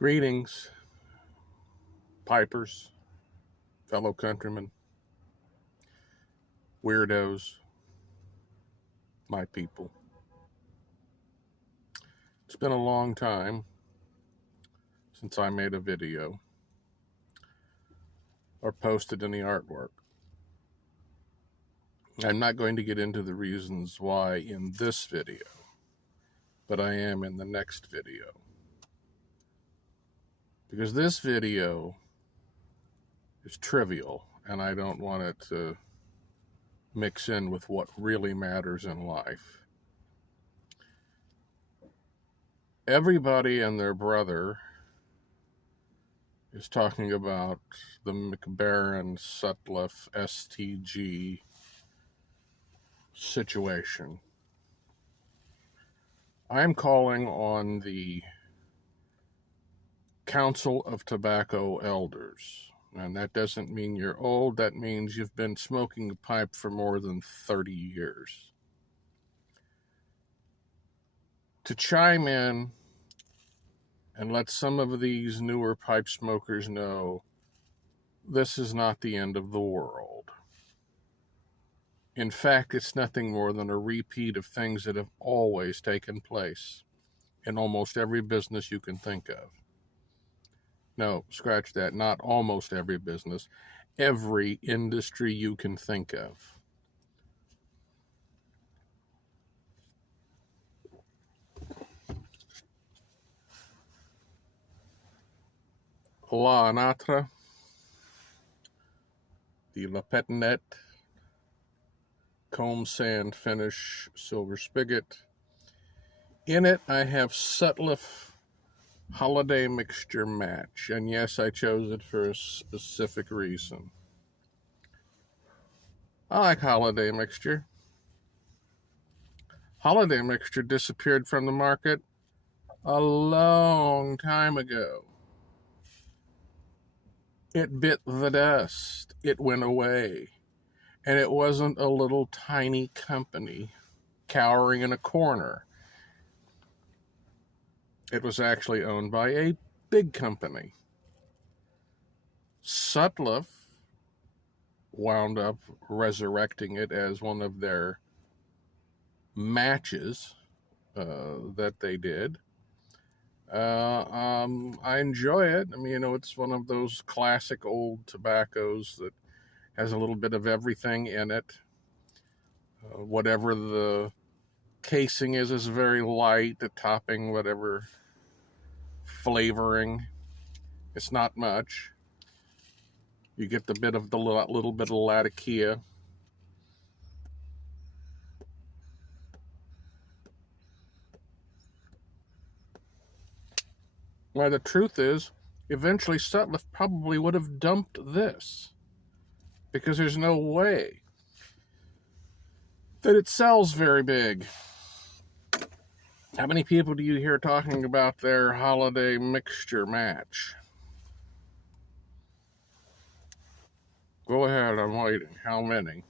Greetings, pipers, fellow countrymen, weirdos, my people. It's been a long time since I made a video or posted any artwork. I'm not going to get into the reasons why in this video, but I am in the next video. Because this video is trivial and I don't want it to mix in with what really matters in life. Everybody and their brother is talking about the McBaron-Sutliff STG situation. I'm calling on the Council of Tobacco Elders, and that doesn't mean you're old, that means you've been smoking a pipe for more than 30 years. To chime in and let some of these newer pipe smokers know this is not the end of the world. In fact, it's nothing more than a repeat of things that have always taken place in almost every business you can think of. No, scratch that, not almost every business, every industry you can think of. La Anatra, the La Petinette, Comb Sand Finish Silver Spigot. In it, I have Sutliff Holiday Mixture Match, and yes, I chose it for a specific reason. I like Holiday Mixture. Holiday Mixture disappeared from the market a long time ago. It bit the dust. It went away. And it wasn't a little tiny company cowering in a corner. It was actually owned by a big company. Sutliff wound up resurrecting it as one of their matches that they did. I enjoy it. I mean, it's one of those classic old tobaccos that has a little bit of everything in it. Whatever the casing is very light. The topping, whatever flavoring, it's not much. You get the bit of the little bit of Latakia. Well, the truth is, eventually Sutliff probably would have dumped this, because there's no way that it sells very big. How many people do you hear talking about their holiday mixture match? Go ahead, I'm waiting. How many?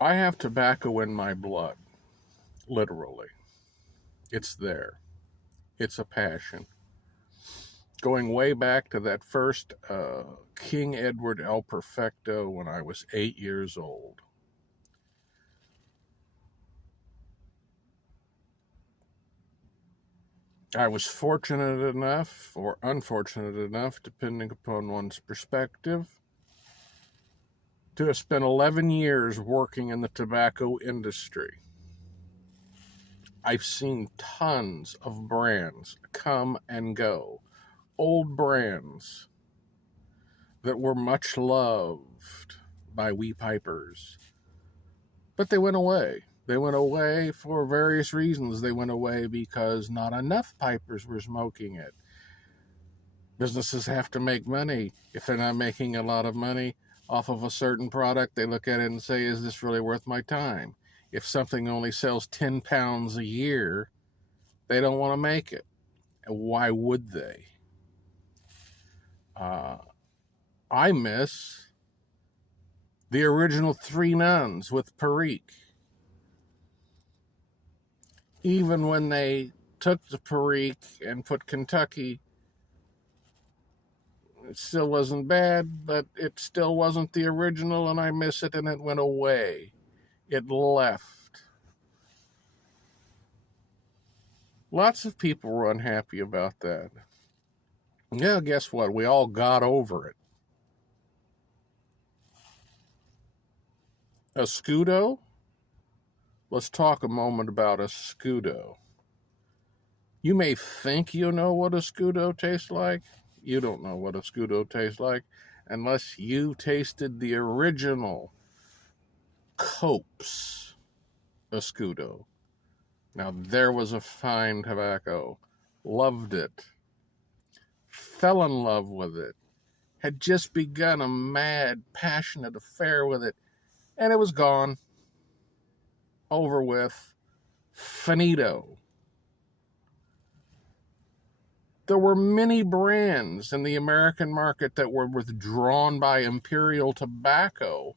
I have tobacco in my blood, literally. It's there. It's a passion. Going way back to that first King Edward El Perfecto when I was 8 years old. I was fortunate enough, or unfortunate enough, depending upon one's perspective, to have spent 11 years working in the tobacco industry. I've seen tons of brands come and go. Old brands that were much loved by we pipers. But they went away. They went away for various reasons. They went away because not enough pipers were smoking it. Businesses have to make money. If they're not making a lot of money off of a certain product, they look at it and say, is this really worth my time? If something only sells 10 pounds a year, they don't want to make it. Why would they? I miss the original Three Nuns with Perique. even when they took the Perique and put Kentucky, it still wasn't bad, but it still wasn't the original, and I miss it, and it went away. It left. Lots of people were unhappy about that. Yeah, guess what? We all got over it. A Scudo? Let's talk a moment about a Scudo. You may think you know what a Scudo tastes like. You don't know what a Scudo tastes like unless you tasted the original Cope's Escudo. Now, there was a fine tobacco. Loved it. Fell in love with it. Had just begun a mad, passionate affair with it. And it was gone. Over with. Finito. There were many brands in the American market that were withdrawn by Imperial Tobacco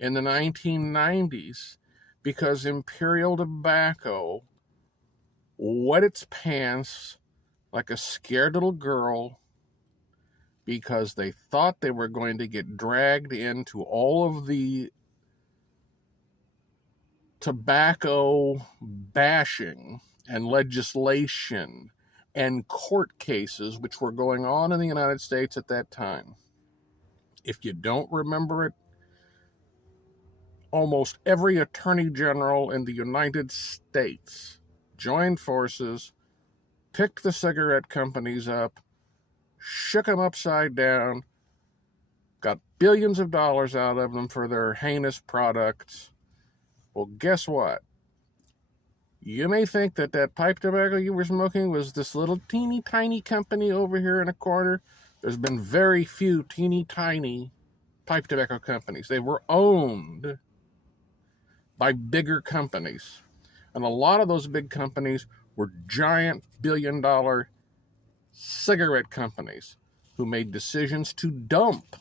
in the 1990s because Imperial Tobacco wet its pants like a scared little girl because they thought they were going to get dragged into all of the tobacco bashing and legislation and court cases which were going on in the United States at that time. If you don't remember it, almost every attorney general in the United States joined forces, picked the cigarette companies up, shook them upside down, got billions of dollars out of them for their heinous products. Well, guess what? You may think that that pipe tobacco you were smoking was this little teeny tiny company over here in a corner. There's been very few teeny tiny pipe tobacco companies. They were owned by bigger companies. And a lot of those big companies were giant billion-dollar cigarette companies who made decisions to dump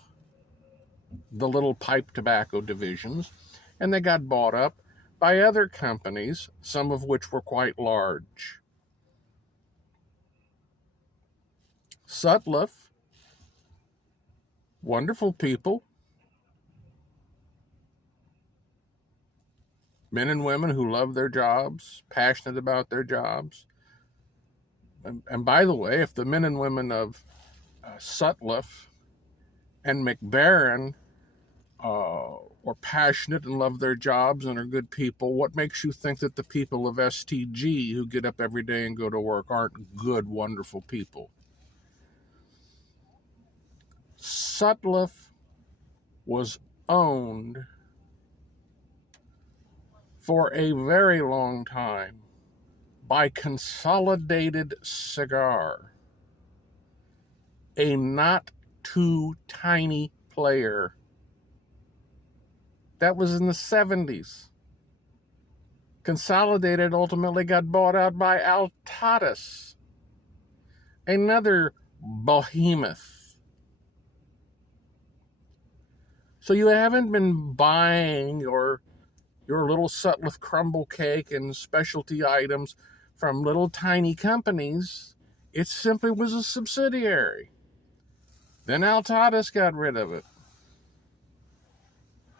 the little pipe tobacco divisions, and they got bought up by other companies, some of which were quite large. Sutliff, wonderful people, men and women who love their jobs, passionate about their jobs. And by the way, if the men and women of Sutliff and McBaron are passionate and love their jobs and are good people, what makes you think that the people of STG who get up every day and go to work aren't good, wonderful people? Sutliff was owned for a very long time by Consolidated Cigar, a not too tiny player. That was in the 70s. Consolidated ultimately got bought out by Altadis, another behemoth. So you haven't been buying your little Sutliff crumble cake and specialty items from little tiny companies. It simply was a subsidiary. Then Altadis got rid of it.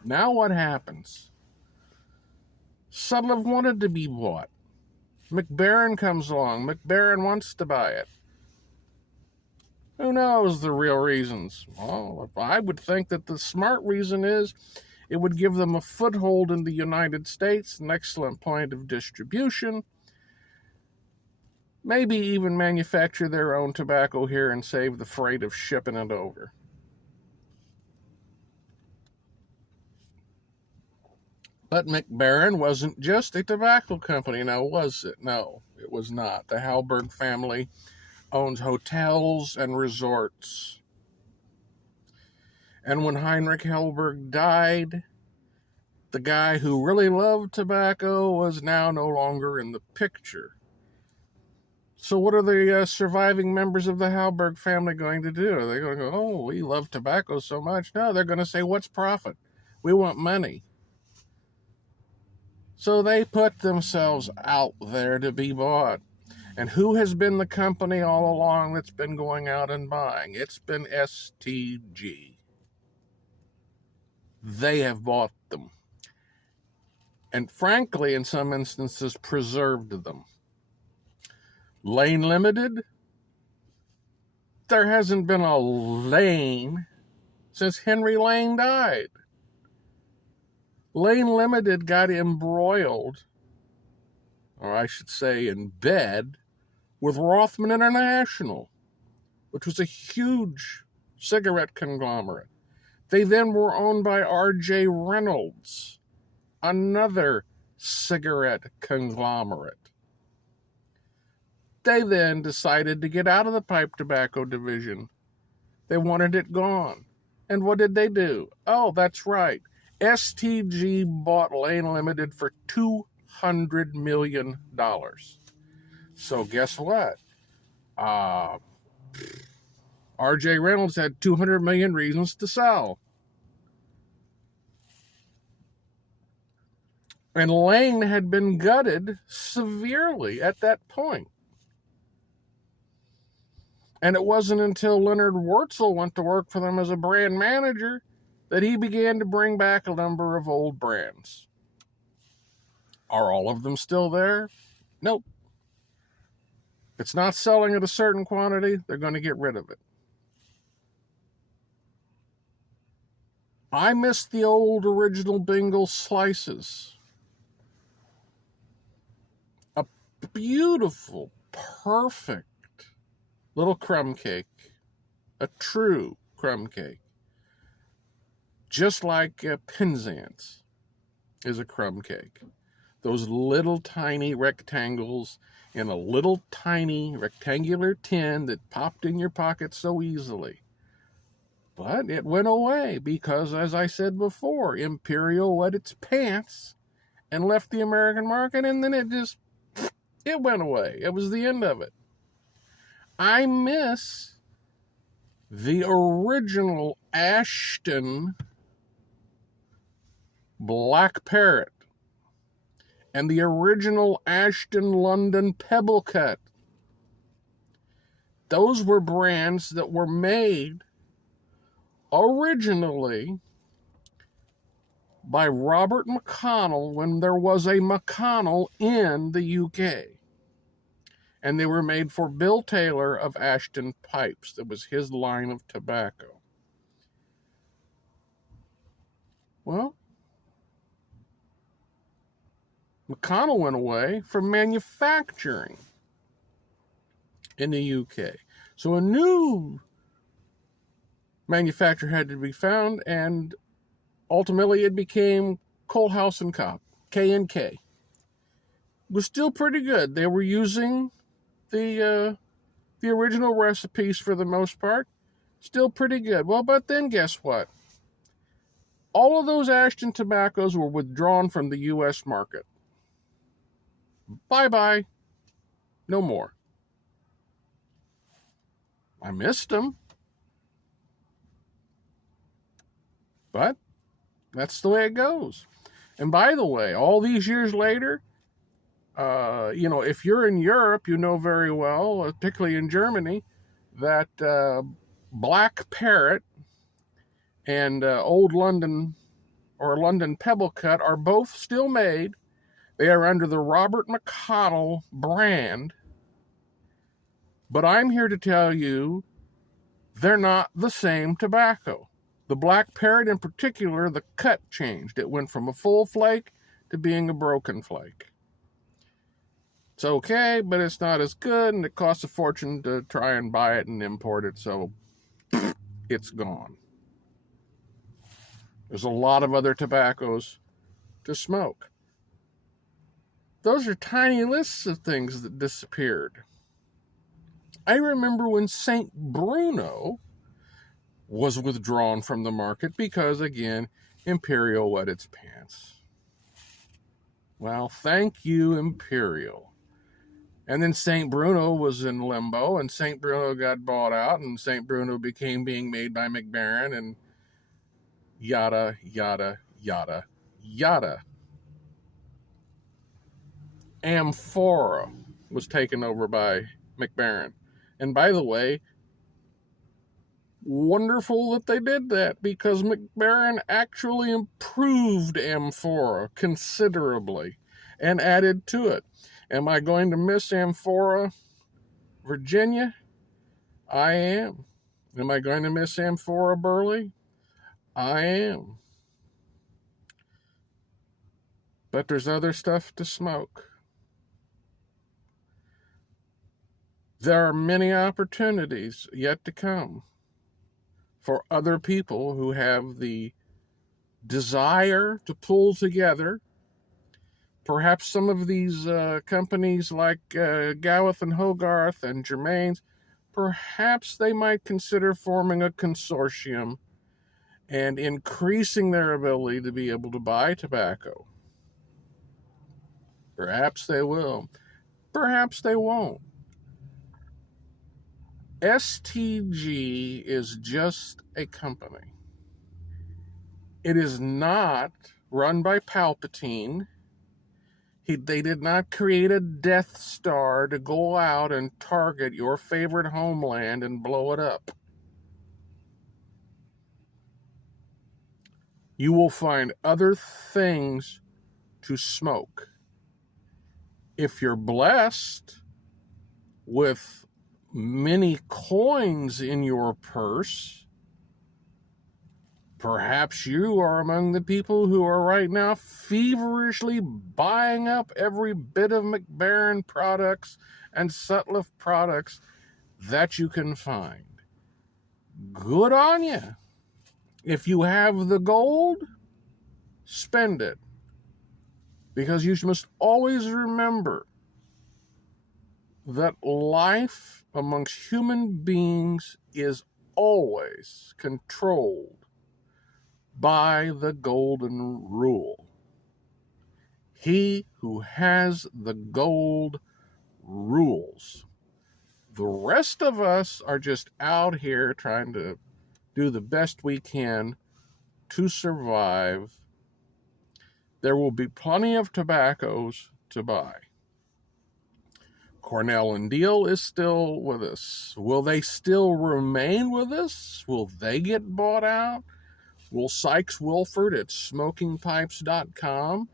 Now what happens? Sutliff wanted to be bought. McBaron comes along. McBaron wants to buy it. Who knows the real reasons? Well, I would think that the smart reason is it would give them a foothold in the United States, an excellent point of distribution, maybe even manufacture their own tobacco here and save the freight of shipping it over. But McBaron wasn't just a tobacco company, now was it? No, it was not. The Halberg family owns hotels and resorts. And when Heinrich Halberg died, the guy who really loved tobacco was now no longer in the picture. So what are the surviving members of the Halberg family going to do? Are they going to go, oh, we love tobacco so much? No, they're going to say, what's profit? We want money. So they put themselves out there to be bought. And who has been the company all along that's been going out and buying? It's been STG. They have bought them. And frankly, in some instances, preserved them. Lane Limited, there hasn't been a Lane since Henry Lane died. Lane Limited got embroiled, or I should say in bed, with Rothman International, which was a huge cigarette conglomerate. They then were owned by R.J. Reynolds, another cigarette conglomerate. They then decided to get out of the pipe tobacco division. They wanted it gone. And what did they do? Oh, that's right. STG bought Lane Limited for $200 million. So guess what? R.J. Reynolds had 200 million reasons to sell. And Lane had been gutted severely at that point. And it wasn't until Leonard Wurtzel went to work for them as a brand manager that he began to bring back a number of old brands. Are all of them still there? Nope. If it's not selling at a certain quantity, they're going to get rid of it. I miss the old original Bingle slices. A beautiful, perfect little crumb cake. A true crumb cake. Just like Penzance is a crumb cake. Those little tiny rectangles in a little tiny rectangular tin that popped in your pocket so easily. But it went away because, as I said before, Imperial wet its pants and left the American market, and then it went away. It was the end of it. I miss the original Ashton Black Parrot and the original Ashton London Pebble Cut. Those were brands that were made originally by Robert McConnell when there was a McConnell in the UK. And they were made for Bill Taylor of Ashton Pipes. That was his line of tobacco. Well, McConnell went away from manufacturing in the UK. So a new manufacturer had to be found, and ultimately it became Coalhouse and Cobb, K&K. It was still pretty good. They were using the original recipes for the most part. Still pretty good. Well, but then guess what? All of those Ashton tobaccos were withdrawn from the U.S. market. Bye-bye. No more. I missed them. But that's the way it goes. And by the way, all these years later, if you're in Europe, you know very well, particularly in Germany, that Black Parrot and Old London or London Pebble Cut are both still made. They are under the Robert McConnell brand. But I'm here to tell you, they're not the same tobacco. The Black Parrot in particular, the cut changed. It went from a full flake to being a broken flake. It's okay, but it's not as good, and it costs a fortune to try and buy it and import it, so it's gone. There's a lot of other tobaccos to smoke. Those are tiny lists of things that disappeared. I remember when St. Bruno was withdrawn from the market because, again, Imperial wet its pants. Well, thank you, Imperial. And then St. Bruno was in limbo, and St. Bruno got bought out, and St. Bruno became being made by McBaron, and yada, yada, yada, yada. Amphora was taken over by McBaren. And by the way, wonderful that they did that, because McBaren actually improved Amphora considerably and added to it. Am I going to miss Amphora, Virginia? I am. Am I going to miss Amphora, Burley? I am. But there's other stuff to smoke. There are many opportunities yet to come for other people who have the desire to pull together. Perhaps some of these companies like Gawith and Hogarth and Germain's, perhaps they might consider forming a consortium and increasing their ability to be able to buy tobacco. Perhaps they will. Perhaps they won't. STG is just a company. It is not run by Palpatine. They did not create a Death Star to go out and target your favorite homeland and blow it up. You will find other things to smoke. If you're blessed with many coins in your purse, perhaps you are among the people who are right now feverishly buying up every bit of McBaren products and Sutliff products that you can find. Good on you. If you have the gold, spend it. Because you must always remember that life amongst human beings is always controlled by the golden rule. He who has the gold rules. The rest of us are just out here trying to do the best we can to survive. There will be plenty of tobaccos to buy. Cornell and Diehl is still with us. Will they still remain with us? Will they get bought out? Will Sykes Wilford at smokingpipes.com,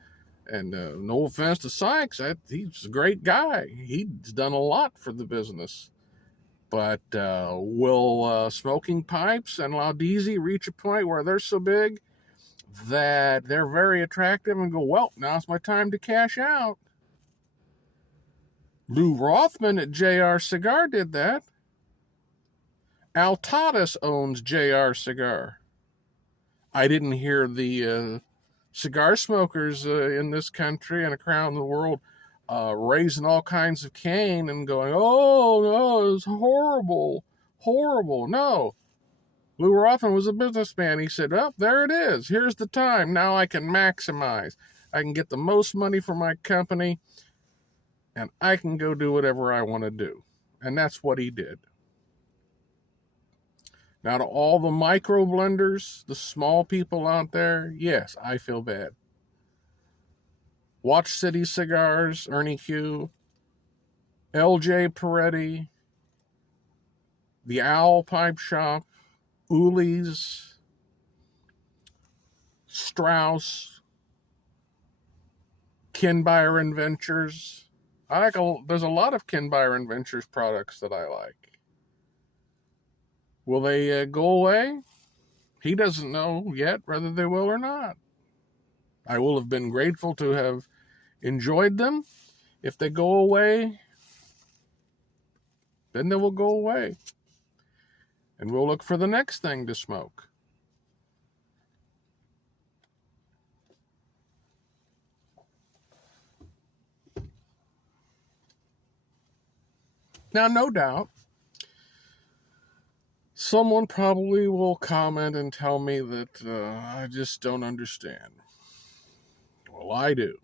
and no offense to Sykes, he's a great guy. He's done a lot for the business. But will Smoking Pipes and Laudisi reach a point where they're so big that they're very attractive and go, well, now's my time to cash out? Lou Rothman at JR Cigar did that. Altadis owns JR Cigar. I didn't hear the cigar smokers in this country and around the world raising all kinds of cane and going, oh, no, it's horrible, horrible. No. Lou Rothman was a businessman. He said, well, there it is. Here's the time. Now I can maximize. I can get the most money for my company, and I can go do whatever I want to do. And that's what he did. Now, to all the micro blenders, the small people out there, yes, I feel bad. Watch City Cigars, Ernie Q, LJ Peretti, the Owl Pipe Shop, Uli's, Strauss, Ken Byron Ventures. There's a lot of Ken Byron Ventures products that I like. Will they go away? He doesn't know yet whether they will or not. I will have been grateful to have enjoyed them. If they go away, then they will go away. And we'll look for the next thing to smoke. Now, no doubt, someone probably will comment and tell me that I just don't understand. Well, I do.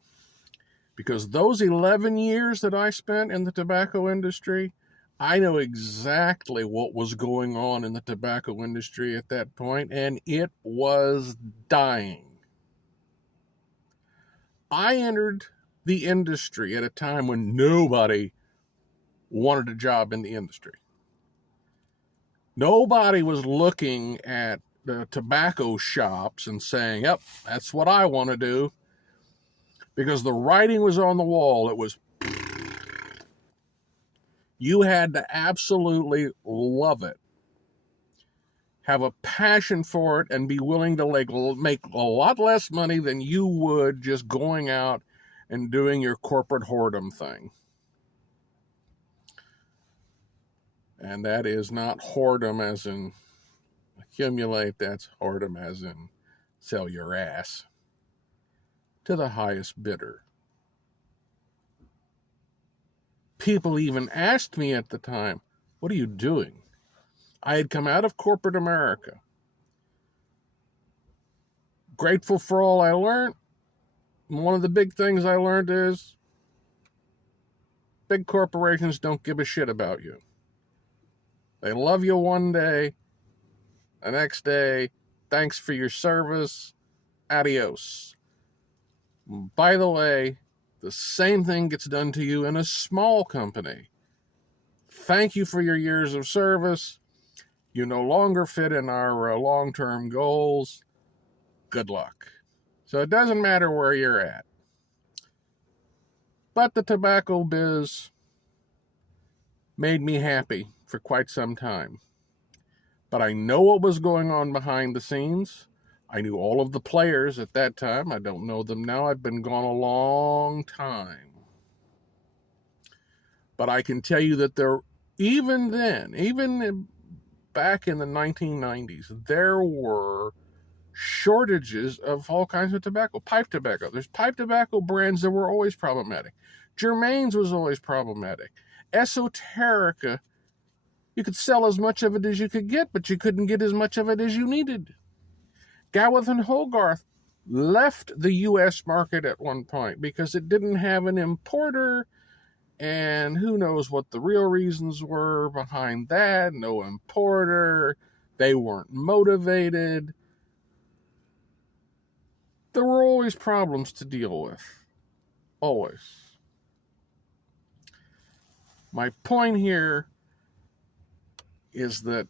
Because those 11 years that I spent in the tobacco industry, I know exactly what was going on in the tobacco industry at that point, and it was dying. I entered the industry at a time when nobody wanted a job in the industry. Nobody was looking at the tobacco shops and saying, yep, that's what I want to do. Because the writing was on the wall. It was, you had to absolutely love it, have a passion for it, and be willing to make a lot less money than you would just going out and doing your corporate whoredom thing. And that is not whoredom as in accumulate, that's whoredom as in sell your ass to the highest bidder. People even asked me at the time, what are you doing? I had come out of corporate America. Grateful for all I learned. One of the big things I learned is big corporations don't give a shit about you. They love you one day, the next day, thanks for your service, adios. By the way, the same thing gets done to you in a small company. Thank you for your years of service. You no longer fit in our long-term goals. Good luck. So it doesn't matter where you're at. But the tobacco biz made me happy for quite some time. But I know what was going on behind the scenes. I knew all of the players at that time. I don't know them now. I've been gone a long time. But I can tell you that there, even then, even back in the 1990s, there were shortages of all kinds of tobacco. Pipe tobacco. There's pipe tobacco brands that were always problematic. Germain's was always problematic. Esoterica, you could sell as much of it as you could get, but you couldn't get as much of it as you needed. Gawith and Hogarth left the U.S. market at one point because it didn't have an importer, and who knows what the real reasons were behind that. No importer. They weren't motivated. There were always problems to deal with. Always. My point here is that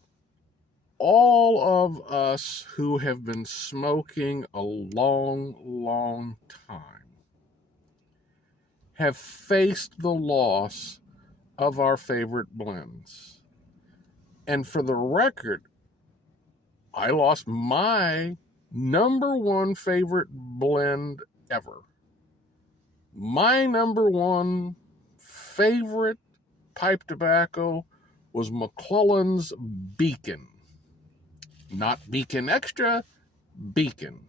all of us who have been smoking a long, long time have faced the loss of our favorite blends. And for the record, I lost my number one favorite blend ever. My number one favorite pipe tobacco was McClelland's Beacon. Not Beacon Extra, Beacon.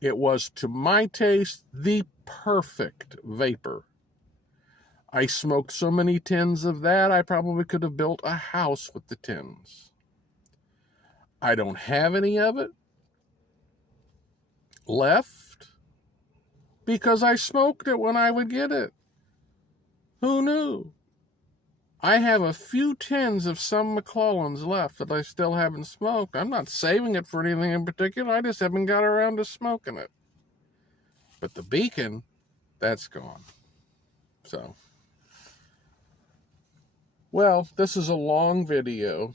It was, to my taste, the perfect vapor. I smoked so many tins of that, I probably could have built a house with the tins. I don't have any of it left because I smoked it when I would get it. Who knew? I have a few tins of some McClellan's left that I still haven't smoked. I'm not saving it for anything in particular. I just haven't got around to smoking it. But the Beacon, that's gone. So, well, this is a long video,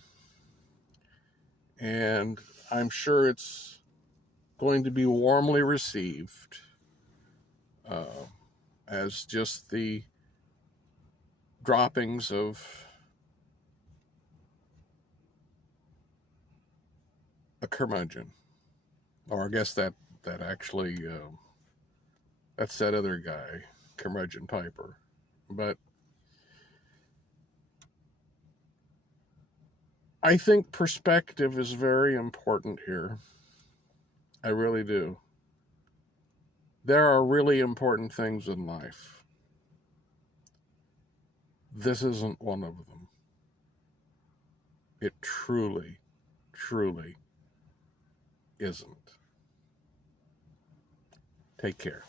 and I'm sure it's going to be warmly received as just the droppings of a curmudgeon. Or I guess that actually, that's that other guy, Curmudgeon Piper. But I think perspective is very important here. I really do. There are really important things in life. This isn't one of them. It truly, truly isn't. Take care.